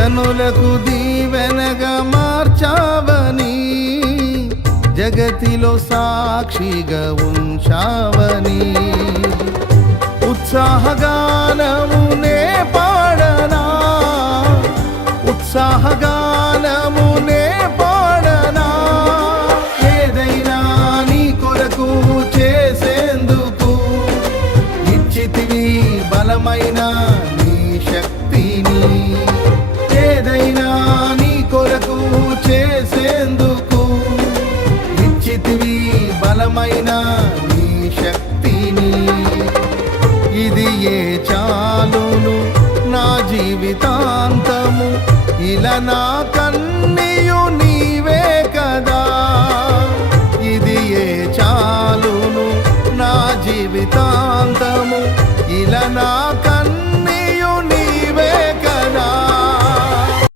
జనులకు దీవెనగా మార్చావని, జగతిలో సాక్షిగా ఉంచావని, ఉత్సాహగానమునే పాడనా, ఉత్సాహగానమునే పాడనా. ఏదైనా నీ కొరకు చేసేందుకు ఇచ్చితివి బలమైన నీ శక్తిని. ఏదైనా నీ కొరకు చేసేందుకు ఇచ్చితివి బలమైన నీ శక్తిని. ఇది ఏ చాలును నా జీవితాంతము ఇలా నా